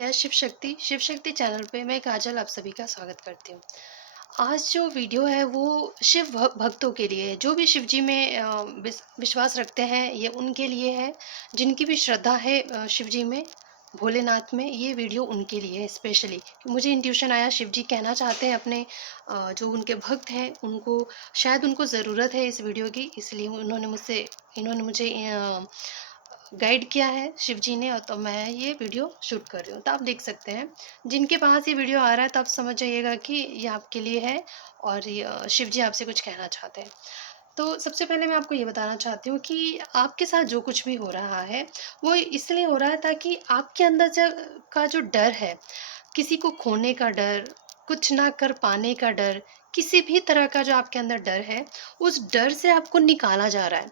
जय शिव शक्ति चैनल पे मैं काजल आप सभी का स्वागत करती हूँ। आज जो वीडियो है वो भक्तों के लिए है, जो भी शिव जी में विश्वास रखते हैं, ये उनके लिए है। जिनकी भी श्रद्धा है शिव जी में, भोलेनाथ में, ये वीडियो उनके लिए है स्पेशली। मुझे इंट्यूशन आया शिव जी कहना चाहते हैं अपने जो उनके भक्त हैं उनको, शायद उनको ज़रूरत है इस वीडियो की, इसलिए इन्होंने मुझे गाइड किया है शिव जी ने, और तो मैं ये वीडियो शूट कर रही हूँ। तो आप देख सकते हैं, जिनके पास ये वीडियो आ रहा है तो आप समझ जाइएगा कि ये आपके लिए है और ये शिव जी आपसे कुछ कहना चाहते हैं। तो सबसे पहले मैं आपको ये बताना चाहती हूँ कि आपके साथ जो कुछ भी हो रहा है, वो इसलिए हो रहा है ताकि आपके अंदर का जो डर है, किसी को खोने का डर, कुछ ना कर पाने का डर, किसी भी तरह का जो आपके अंदर डर है, उस डर से आपको निकाला जा रहा है।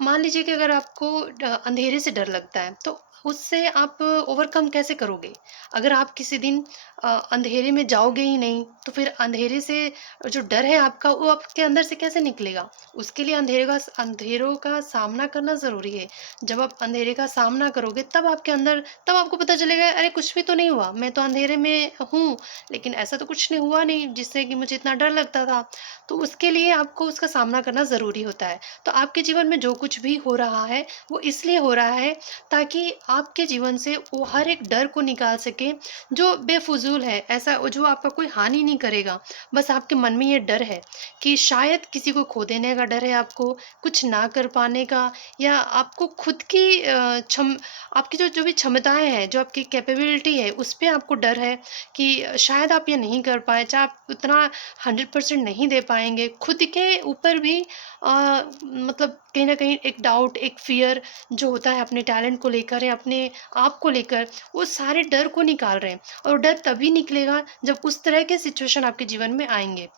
मान लीजिए कि अगर आपको अंधेरे से डर लगता है, तो उससे आप ओवरकम कैसे करोगे? अगर आप किसी दिन अंधेरे में जाओगे ही नहीं, तो फिर अंधेरे से जो डर है आपका, वो आपके अंदर से कैसे निकलेगा? उसके लिए अंधेरों का सामना करना ज़रूरी है। जब आप अंधेरे का सामना करोगे, तब आपको पता चलेगा, अरे कुछ भी तो नहीं हुआ, मैं तो अंधेरे में हूँ, लेकिन ऐसा तो कुछ नहीं हुआ नहीं जिससे कि मुझे इतना डर लगता था। तो उसके लिए आपको उसका सामना करना ज़रूरी होता है। तो आपके जीवन में जो कुछ भी हो रहा है, वो इसलिए हो रहा है ताकि आपके जीवन से वो हर एक डर को निकाल सके, जो बेफुज़ूल है, ऐसा जो आपका कोई हानि नहीं करेगा। बस आपके मन में ये डर है कि शायद किसी को खो देने का डर है आपको, कुछ ना कर पाने का, या आपको खुद की आपकी जो भी क्षमताएँ हैं, जो आपकी कैपेबिलिटी है, उस पे आपको डर है कि शायद आप ये नहीं कर पाएँ, चाहे आप उतना 100% नहीं दे पाएँगे। खुद के ऊपर भी मतलब कहीं न कहीं एक डाउट, एक फ़ियर जो होता है अपने टैलेंट को लेकर या अपने आप को लेकर, वो सारे डर को निकाल रहे हैं। और डर तभी निकलेगा जब उस तरह के सिचुएशन आपके जीवन में आएँगे।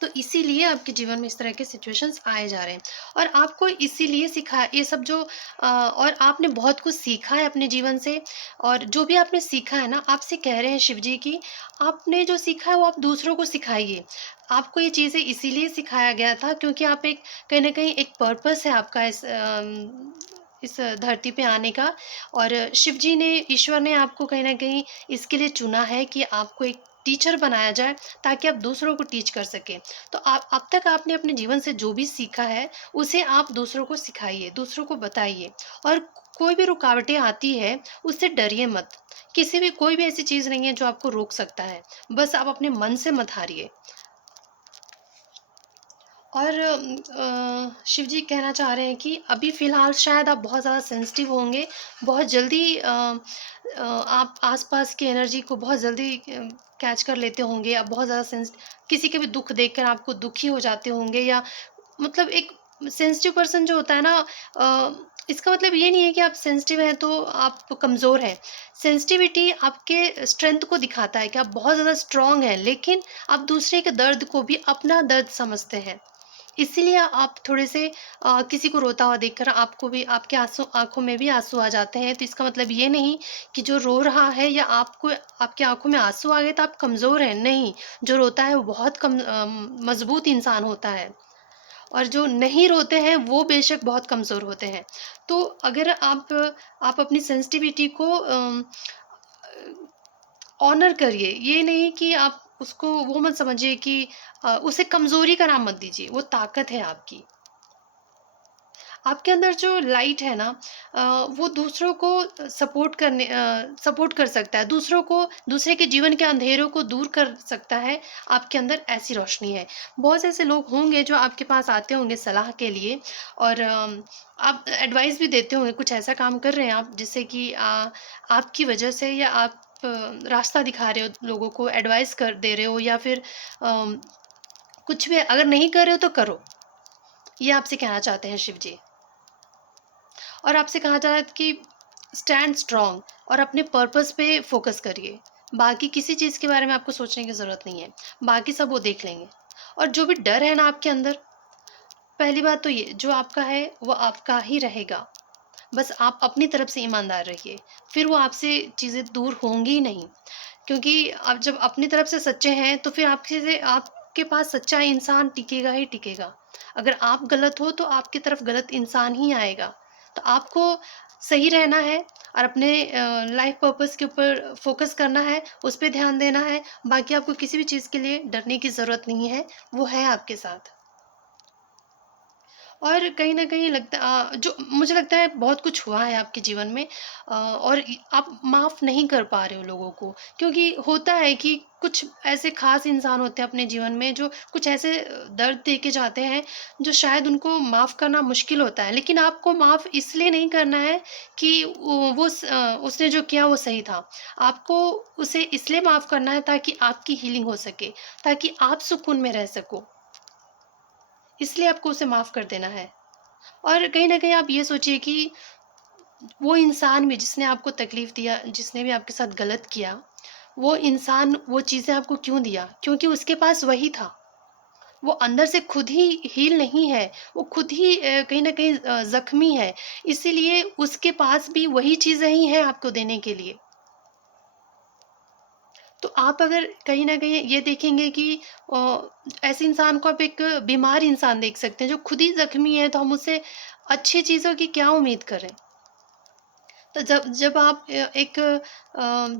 तो इसीलिए आपके जीवन में इस तरह के सिचुएशंस आए जा रहे हैं, और आपको इसीलिए सिखा ये सब और आपने बहुत कुछ सीखा है अपने जीवन से, और जो भी आपने सीखा है ना, आपसे कह रहे हैं शिव जी की, आपने जो सीखा है वो आप दूसरों को सिखाइए। आपको ये चीज़ें इसीलिए सिखाया गया था क्योंकि आप एक, कहीं न कहीं एक पर्पस है आपका इस धरती पे आने का, और शिव जी ने, ईश्वर ने आपको कहीं न कहीं इसके लिए चुना है कि आपको एक टीचर बनाया जाए, ताकि आप दूसरों को टीच कर सकें। तो आप अब तक आपने अपने जीवन से जो भी सीखा है, उसे आप दूसरों को सिखाइए, दूसरों को बताइए, और कोई भी रुकावटें आती है, उससे डरिए मत। कोई भी ऐसी चीज़ नहीं है जो आपको रोक सकता है। बस आप अपने मन से मत हारिए। और शिव जी कहना चाह रहे हैं कि अभी फ़िलहाल शायद आप बहुत ज़्यादा सेंसिटिव होंगे, बहुत जल्दी आप आस-पास की एनर्जी को बहुत जल्दी कैच कर लेते होंगे, आप बहुत ज़्यादा किसी के भी दुःख देखकर आपको दुखी हो जाते होंगे, या मतलब एक सेंसिटिव पर्सन जो होता है ना, इसका मतलब ये नहीं है कि आप सेंसिटिव हैं तो आप कमज़ोर हैं। सेंसिटिविटी आपके स्ट्रेंथ को दिखाता है कि आप बहुत ज़्यादा स्ट्रॉन्ग हैं, लेकिन आप दूसरे के दर्द को भी अपना दर्द समझते हैं। इसीलिए आप थोड़े से किसी को रोता हुआ देखकर आपको भी, आपके आँखों में भी आँसू आ जाते हैं। तो इसका मतलब ये नहीं कि जो रो रहा है, या आपको आपकी आँखों में आँसू आ गए तो आप कमज़ोर हैं, नहीं। जो रोता है वो बहुत मज़बूत इंसान होता है, और जो नहीं रोते हैं वो बेशक बहुत कमज़ोर होते हैं। तो अगर आप अपनी सेंसिटिविटी को ऑनर करिए। ये नहीं कि आप उसको वो मत समझिए कि उसे कमज़ोरी का नाम मत दीजिए, वो ताकत है आपकी। आपके अंदर जो लाइट है ना, वो दूसरों को सपोर्ट कर सकता है, दूसरे के जीवन के अंधेरों को दूर कर सकता है। आपके अंदर ऐसी रोशनी है। बहुत से ऐसे लोग होंगे जो आपके पास आते होंगे सलाह के लिए, और आप एडवाइस भी देते होंगे, कुछ ऐसा काम कर रहे हैं आप जिससे कि आपकी वजह से, या आप रास्ता दिखा रहे हो लोगों को, एडवाइस कर दे रहे हो, या फिर अम, कुछ भी अगर नहीं कर रहे हो तो करो। ये आपसे कहना चाहते हैं शिव जी। और आपसे कहा जा रहा है कि स्टैंड स्ट्रॉन्ग, और अपने पर्पस पे फोकस करिए। बाकी किसी चीज़ के बारे में आपको सोचने की ज़रूरत नहीं है। बाकी सब वो देख लेंगे। और जो भी डर है ना आपके अंदर, पहली बात तो ये जो आपका है वो आपका ही रहेगा। बस आप अपनी तरफ से ईमानदार रहिए, फिर वो आपसे चीज़ें दूर होंगी ही नहीं। क्योंकि आप जब अपनी तरफ से सच्चे हैं, तो फिर आपके पास सच्चा इंसान टिकेगा ही टिकेगा। अगर आप गलत हो तो आपकी तरफ गलत इंसान ही आएगा। तो आपको सही रहना है और अपने लाइफ पर्पस के ऊपर फोकस करना है, उस पे ध्यान देना है। बाकी आपको किसी भी चीज़ के लिए डरने की ज़रूरत नहीं है, वो है आपके साथ। और कहीं न कहीं जो मुझे लगता है बहुत कुछ हुआ है आपके जीवन में, और आप माफ़ नहीं कर पा रहे हो लोगों को। क्योंकि होता है कि कुछ ऐसे ख़ास इंसान होते हैं अपने जीवन में जो कुछ ऐसे दर्द दे के जाते हैं, जो शायद उनको माफ़ करना मुश्किल होता है। लेकिन आपको माफ़ इसलिए नहीं करना है कि उसने जो किया वो सही था। आपको उसे इसलिए माफ़ करना है ताकि आपकी हीलिंग हो सके, ताकि आप सुकून में रह सको। इसलिए आपको उसे माफ़ कर देना है। और कहीं न कहीं आप ये सोचिए कि वो इंसान भी जिसने आपको तकलीफ़ दिया, जिसने भी आपके साथ गलत किया, वो इंसान वो चीज़ें आपको क्यों दिया? क्योंकि उसके पास वही था। वो अंदर से खुद ही हील नहीं है, वो खुद ही कहीं न कहीं ज़ख्मी है। इसीलिए उसके पास भी वही चीज़ें ही हैं आपको देने के लिए। तो आप अगर कहीं न कहीं ये देखेंगे कि ऐसे इंसान को आप एक बीमार इंसान देख सकते हैं, जो खुद ही ज़ख्मी है, तो हम उससे अच्छी चीज़ों की क्या उम्मीद करें? तो जब जब आप एक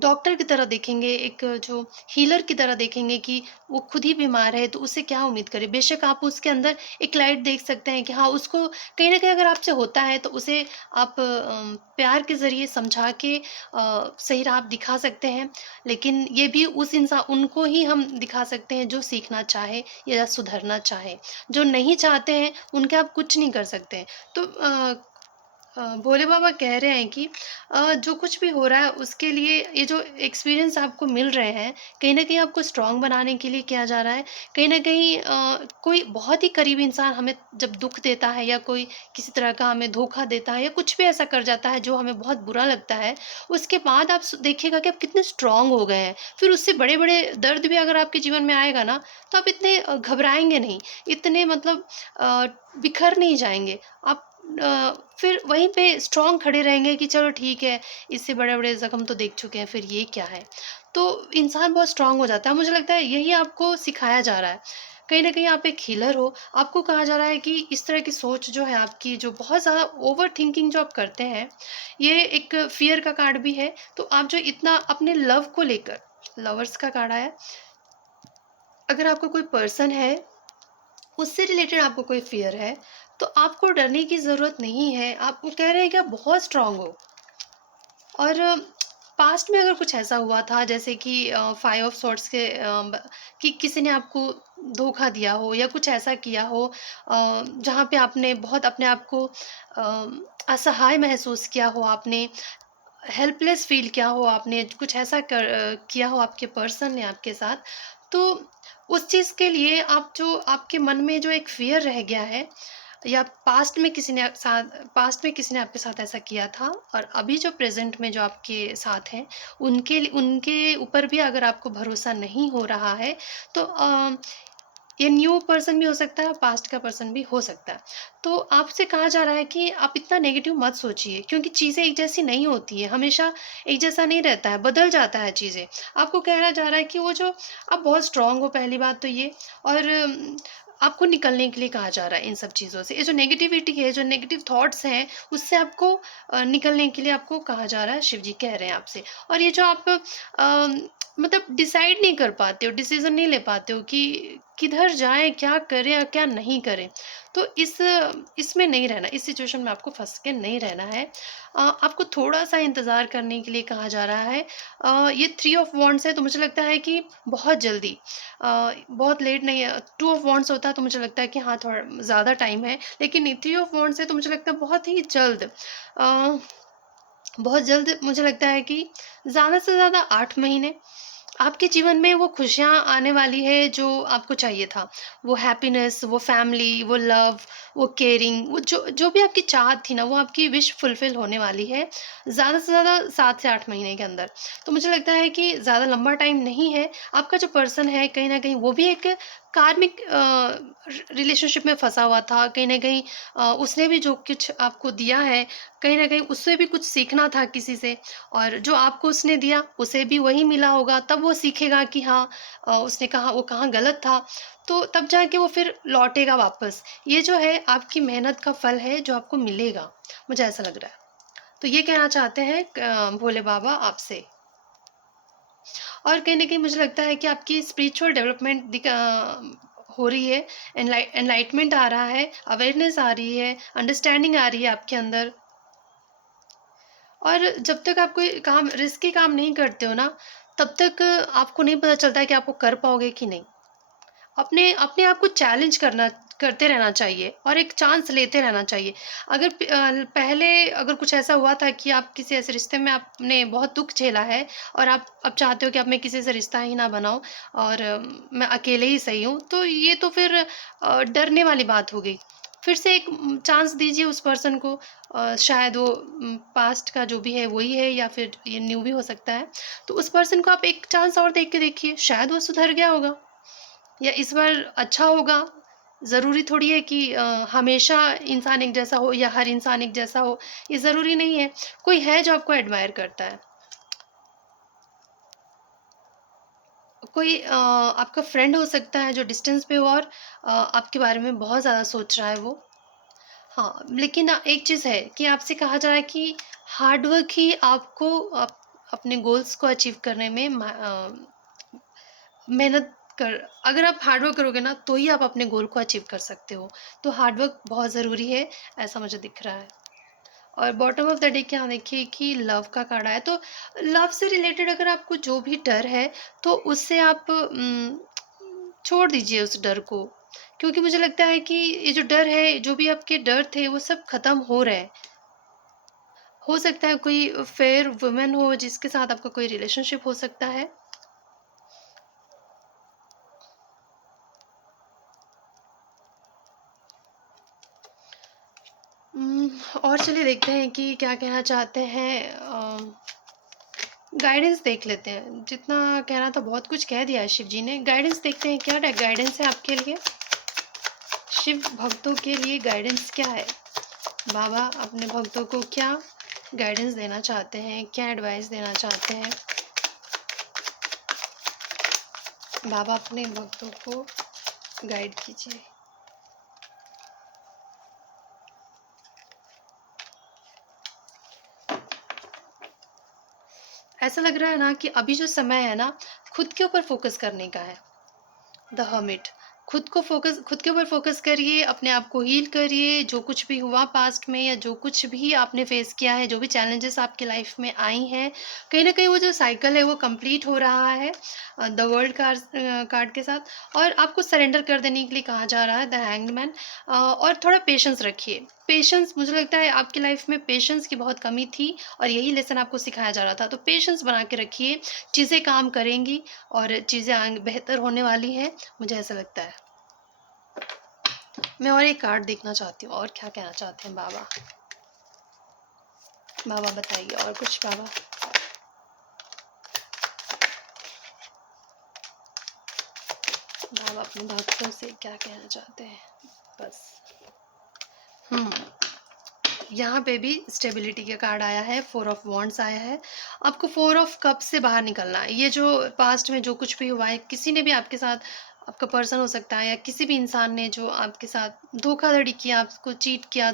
डॉक्टर की तरह देखेंगे, एक जो हीलर की तरह देखेंगे कि वो खुद ही बीमार है, तो उससे क्या उम्मीद करें? बेशक आप उसके अंदर एक लाइट देख सकते हैं कि हाँ, उसको कहीं न कहीं अगर आपसे होता है, तो उसे आप प्यार के ज़रिए समझा के सही राह आप दिखा सकते हैं। लेकिन ये भी उनको ही हम दिखा सकते हैं, जो सीखना चाहे या सुधरना चाहे। जो नहीं चाहते हैं, उनके आप कुछ नहीं कर सकते हैं। तो भोले बाबा कह रहे हैं कि जो कुछ भी हो रहा है उसके लिए ये जो एक्सपीरियंस आपको मिल रहे हैं, कहीं न कहीं आपको स्ट्रॉन्ग बनाने के लिए किया जा रहा है। कहीं न कहीं कोई बहुत ही करीबी इंसान हमें जब दुःख देता है, या कोई किसी तरह का हमें धोखा देता है, या कुछ भी ऐसा कर जाता है जो हमें बहुत बुरा लगता है, उसके बाद आप देखिएगा कि आप कितने स्ट्रॉन्ग हो गए हैं। फिर उससे बड़े-बड़े दर्द भी अगर आपके जीवन में आएगा ना, तो आप इतने घबराएँगे नहीं, इतने मतलब अ, बिखर नहीं जाएँगे। आप फिर वहीं पे स्ट्रॉन्ग खड़े रहेंगे कि चलो ठीक है, इससे बड़े-बड़े ज़ख्म तो देख चुके हैं, फिर ये क्या है? तो इंसान बहुत स्ट्रॉन्ग हो जाता है। मुझे लगता है यही आपको सिखाया जा रहा है। कहीं न कहीं आप एक हीलर हो, आपको कहा जा रहा है कि इस तरह की सोच जो है आपकी, जो बहुत ज़्यादा ओवरथिंकिंग जो आप करते हैं, ये एक फ़ियर का कार्ड भी है। तो आप जो इतना अपने लव को लेकर, लवर्स का कार्ड आया, अगर आपका कोई पर्सन है, उससे रिलेटेड आपको कोई फ़ियर है, तो आपको डरने की ज़रूरत नहीं है। आप वो कह रहे हैं कि आप बहुत स्ट्रॉन्ग हो। और पास्ट में अगर कुछ ऐसा हुआ था, जैसे कि 5 ऑफ सॉर्ड्स के कि किसी ने आपको धोखा दिया हो, या कुछ ऐसा किया हो जहाँ पे आपने बहुत अपने आप को असहाय महसूस किया हो, आपने हेल्पलेस फ़ील किया हो, आपने कुछ ऐसा किया हो आपके पर्सन ने आपके साथ, तो उस चीज़ के लिए आप जो आपके मन में जो एक फ़ियर रह गया है, या पास्ट में किसी ने आपके साथ ऐसा किया था, और अभी जो प्रेज़ेंट में जो आपके साथ हैं, उनके ऊपर भी अगर आपको भरोसा नहीं हो रहा है, तो ये न्यू पर्सन भी हो सकता है, पास्ट का पर्सन भी हो सकता है। तो आपसे कहा जा रहा है कि आप इतना नेगेटिव मत सोचिए, क्योंकि चीज़ें एक जैसी नहीं होती हैं, हमेशा एक जैसा नहीं रहता है, बदल जाता है चीज़ें। आपको कहना जा रहा है कि वो जो आप बहुत स्ट्रॉन्ग हो, पहली बात तो ये, और आपको निकलने के लिए कहा जा रहा है इन सब चीज़ों से। ये जो नेगेटिविटी है, जो नेगेटिव थॉट्स हैं, उससे आपको निकलने के लिए आपको कहा जा रहा है, शिव जी कह रहे हैं आपसे। और ये जो आप मतलब डिसाइड नहीं कर पाते हो, डिसीज़न नहीं ले पाते हो कि किधर जाएँ, क्या करें और क्या नहीं करें। तो इसमें नहीं रहना, इस सिचुएशन में आपको फँस के नहीं रहना है। आपको थोड़ा-सा इंतज़ार करने के लिए कहा जा रहा है। ये 3 ऑफ वांड्स है, तो मुझे लगता है कि बहुत जल्दी, बहुत लेट नहीं है। 2 ऑफ वांड्स होता है तो मुझे लगता है कि हाँ, थोड़ा ज़्यादा टाइम है। लेकिन 3 ऑफ वांड्स है तो मुझे लगता है बहुत ही जल्द, अ, बहुत जल्द मुझे लगता है कि ज़्यादा से ज़्यादा 8 महीने आपके जीवन में वो खुशियाँ आने वाली है जो आपको चाहिए था। वो हैप्पीनेस, वो फैमिली, वो लव, वो केयरिंग, वो जो जो भी आपकी चाहत थी ना, वो आपकी विश फुलफ़िल होने वाली है, ज़्यादा से ज़्यादा 7 से 8 महीने के अंदर। तो मुझे लगता है कि ज़्यादा लंबा टाइम नहीं है। आपका जो पर्सन है, कहीं न कहीं वो भी एक कार्मिक रिलेशनशिप में फँसा हुआ था। कहीं न कहीं उसने भी जो कुछ आपको दिया है, कहीं न कहीं उससे भी कुछ सीखना था किसी से, और जो आपको उसने दिया, उसे भी वही मिला होगा। तब वो सीखेगा कि हाँ, उसने कहा वो कहाँ गलत था, तो तब जाके वो फिर लौटेगा वापस। ये जो है आपकी मेहनत का फल है जो आपको मिलेगा, मुझे ऐसा लग रहा है। तो ये कहना चाहते हैं भोले बाबा आपसे। और कहीं न कहीं मुझे लगता है कि आपकी स्पिरिचुअल डेवलपमेंट हो रही है, एनलाइटमेंट आ रहा है, अवेयरनेस आ रही है, अंडरस्टैंडिंग आ रही है आपके अंदर। और जब तक आप कोई काम रिस्की काम नहीं करते हो ना, तब तक आपको नहीं पता चलता है कि आपको कर पाओगे कि नहीं। अपने अपने आप को चैलेंज करते रहना चाहिए और एक चांस लेते रहना चाहिए। अगर पहले अगर कुछ ऐसा हुआ था कि आप किसी ऐसे रिश्ते में आपने बहुत दुःख झेला है और आप अब चाहते हो कि अब मैं किसी से रिश्ता ही ना बनाऊँ और मैं अकेले ही सही हूँ, तो ये तो फिर डरने वाली बात हो गई। फिर से एक चांस दीजिए उस पर्सन को। शायद वो पास्ट का जो भी है वही है या फिर ये न्यू भी हो सकता है। तो उस पर्सन को आप एक चांस और देख के देखिए, शायद वो सुधर गया होगा। या इस बार अच्छा होगा। ज़रूरी थोड़ी है कि हमेशा इंसान एक जैसा हो या हर इंसान एक जैसा हो, ये ज़रूरी नहीं है। कोई है जो आपको एडमायर करता है, कोई आपका फ्रेंड हो सकता है जो डिस्टेंस पे हो और आपके बारे में बहुत ज़्यादा सोच रहा है वो। हाँ, लेकिन एक चीज़ है कि आपसे कहा जा रहा है कि हार्ड वर्क ही आपको अपने गोल्स को अचीव करने में मेहनत कर अगर आप हार्ड वर्क करोगे ना, तो ही आप अपने गोल को अचीव कर सकते हो। तो हार्ड वर्क बहुत ज़रूरी है, ऐसा मुझे दिख रहा है। और बॉटम ऑफ द डे क्या देखिए कि लव का कार्ड आया, तो लव से रिलेटेड अगर आपको जो भी डर है, तो उससे आप छोड़ दीजिए उस डर को। क्योंकि मुझे लगता है कि ये जो डर है, जो भी आपके डर थे, वो सब खत्म हो रहे हैं। हो सकता है कोई फेयर वुमन हो जिसके साथ आपका कोई रिलेशनशिप हो सकता है। और चलिए देखते हैं कि क्या कहना चाहते हैं। गाइडेंस देख लेते हैं। जितना कहना था बहुत कुछ कह दिया है शिव जी ने। गाइडेंस देखते हैं, क्या गाइडेंस है आपके लिए। शिव भक्तों के लिए गाइडेंस क्या है। बाबा अपने भक्तों को क्या गाइडेंस देना चाहते हैं, क्या एडवाइस देना चाहते हैं। बाबा अपने भक्तों को गाइड कीजिए। ऐसा लग रहा है ना कि अभी जो समय है ना, खुद के ऊपर फोकस करने का है। The hermit. खुद के ऊपर फोकस करिए, अपने आप को हील करिए। जो कुछ भी हुआ पास्ट में या जो कुछ भी आपने फेस किया है, जो भी चैलेंजेस आपकी लाइफ में आई हैं, कहीं ना कहीं वो जो साइकिल है वो कंप्लीट हो रहा है द वर्ल्ड कार्ड के साथ। और आपको सरेंडर कर देने के लिए कहा जा रहा है द हैंग्ड मैन। और थोड़ा पेशेंस रखिए। पेशेंस, मुझे लगता है आपकी लाइफ में पेशेंस की बहुत कमी थी और यही लेसन आपको सिखाया जा रहा था। तो पेशेंस बना के रखिए, चीज़ें काम करेंगी और चीज़ें आगे बेहतर होने वाली हैं, मुझे ऐसा लगता है। मैं और एक कार्ड देखना चाहती हूँ, और क्या कहना चाहते हैं बाबा। बाबा बताइए और कुछ बाबा। बाबा अपने भक्तों से क्या कहना चाहते हैं, बस। हम्म यहाँ पे भी स्टेबिलिटी का कार्ड आया है, 4 ऑफ वॉन्ड्स आया है। आपको 4 ऑफ कप से बाहर निकलना है। ये जो पास्ट में जो कुछ भी हुआ है, किसी ने भी आपके साथ, आपका पर्सन हो सकता है या किसी भी इंसान ने जो आपके साथ धोखाधड़ी किया, आपको चीट किया,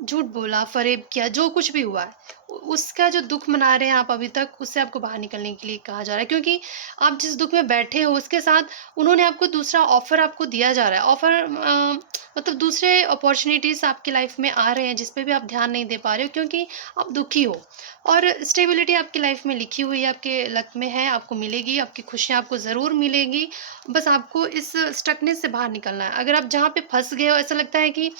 झूठ बोला, फरेब किया, जो कुछ भी हुआ है, उसका जो दुख मना रहे हैं आप अभी तक, उससे आपको बाहर निकलने के लिए कहा जा रहा है। क्योंकि आप जिस दुख में बैठे हो उसके साथ उन्होंने आपको दूसरा ऑफर आपको दिया जा रहा है। ऑफर मतलब दूसरे अपॉर्चुनिटीज़ आपकी लाइफ में आ रहे हैं जिस पे भी आप ध्यान नहीं दे पा रहे हो, क्योंकि आप दुखी हो। और स्टेबिलिटी आपकी लाइफ में लिखी हुई है, आपके लक में है, आपको मिलेगी, आपकी खुशियाँ आपको ज़रूर मिलेगी। बस आपको इस स्टकनेस से बाहर निकलना है। अगर आप जहाँ पे फंस गए हो, ऐसा लगता है कि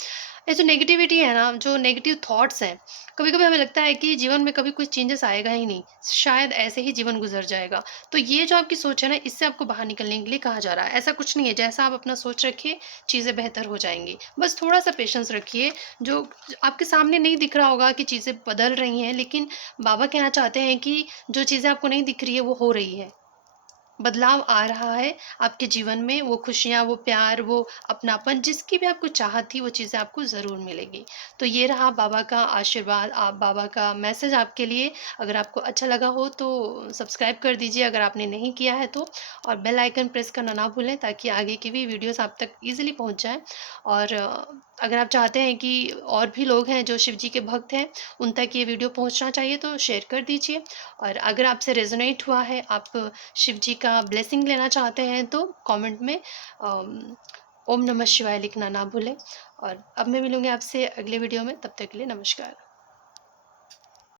ये जो नेगेटिविटी है ना, जो नेगेटिव थॉट्स हैं, कभी कभी हमें लगता है कि जीवन में कभी कुछ चेंजेस आएगा ही नहीं, शायद ऐसे ही जीवन गुजर जाएगा। तो ये जो आपकी सोच है ना, इससे आपको बाहर निकलने के लिए कहा जा रहा है। ऐसा कुछ नहीं है, जैसा आप अपना सोच रखिए चीज़ें बेहतर हो जाएंगी। बस थोड़ा सा पेशेंस रखिए। जो आपके सामने नहीं दिख रहा होगा कि चीज़ें बदल रही हैं, लेकिन बाबा कहना चाहते हैं कि जो चीज़ें आपको नहीं दिख रही है वो हो रही है। बदलाव आ रहा है आपके जीवन में, वो खुशियाँ, वो प्यार, वो अपनापन, जिसकी भी आपको चाहत थी, वो चीज़ें आपको ज़रूर मिलेगी। तो ये रहा बाबा का आशीर्वाद, आप बाबा का मैसेज आपके लिए। अगर आपको अच्छा लगा हो तो सब्सक्राइब कर दीजिए अगर आपने नहीं किया है तो, और बेल आइकन प्रेस करना ना भूलें ताकि आगे की भी वीडियोज़ आप तक ईज़िली पहुँच जाएँ। और अगर आप चाहते हैं कि और भी लोग हैं जो शिव जी के भक्त हैं, उन तक ये वीडियो पहुँचना चाहिए तो शेयर कर दीजिए। और अगर आपसे रेज़ोनेट हुआ है, आप शिव जी का ब्लेसिंग लेना चाहते हैं तो कमेंट में ओम नमः शिवाय लिखना ना भूलें। और अब मैं मिलूँगी आपसे अगले वीडियो में, तब तक के लिए नमस्कार।